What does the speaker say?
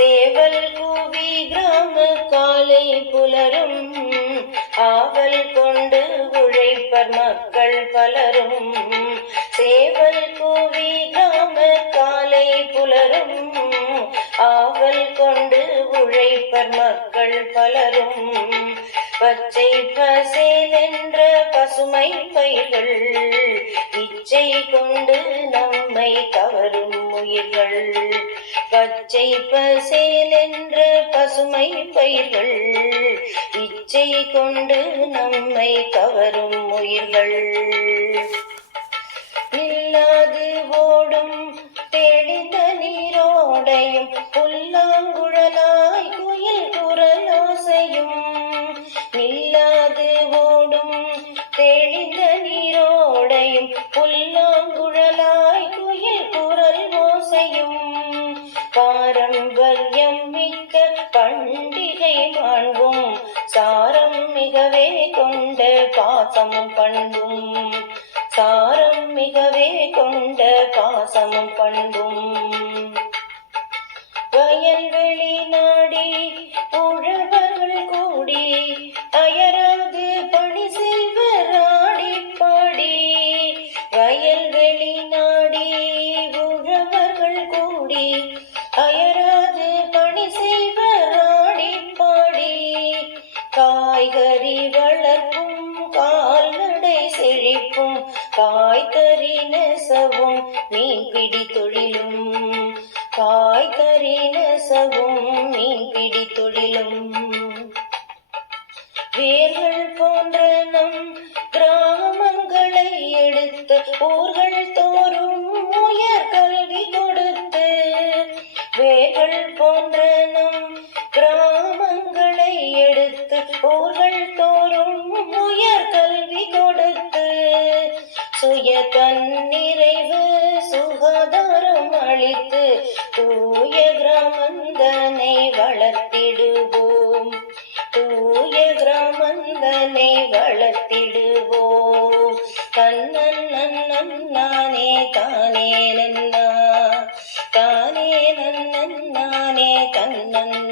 சேவல் கூவி கிராம காலை புலரும். ஆவல் கொண்டு உழைப்பர் மக்கள் பலரும். சேவல் கூவி கிராம காலை புலரும். ஆவல் கொண்டு உழைப்பர் மக்கள் பலரும். பச்சை பசேல் என்ற பசுமை பயிர்கள் இச்சை கொண்டு நம்மை கவரும் உயிர்கள் பச்சை பசேல் என்ற பசுமை பயிர்கள் இச்சை கொண்டு நம்மை கவரும் உயிர்கள். நில்லாது ஓடும் தெளிந்த நீரோடையும் புல்லாங்குழ பாரம்பரியம் மிக்க பண்டிகை மாண்பும் சாரம் மிகவே கொண்ட பாசமும் பண்பும். சாரம் மிகவே கொண்ட பாசமும் பண்பும். வயல்வெளி வளர்ப்பும் கால்நடை செழிப்பும் காய்கறி நெசவும் மீன்பிடி தொழிலும். காய்கறி நெசவும் மீன்பிடி தொழிலும். வேர்கள் போன்ற நம் கிராமங்களை எடுத்து ஊர்கள் தோறும் உயர் கல்வி கொடுத்து வேர்கள் போன்ற நம் கிராமங்களை எடுத்து ஊர்கள் தோறும் தூய தன்னிறைவு சுகாதாரம் அளித்து தூய கிராமந்தனை வளர்த்திடுவோம். தூய கிராமந்தனை வளர்த்திடுவோம். கண்ணன் நன்னன் நானே தானே நன்னா. தானே நன்னன் நானே தன்னன்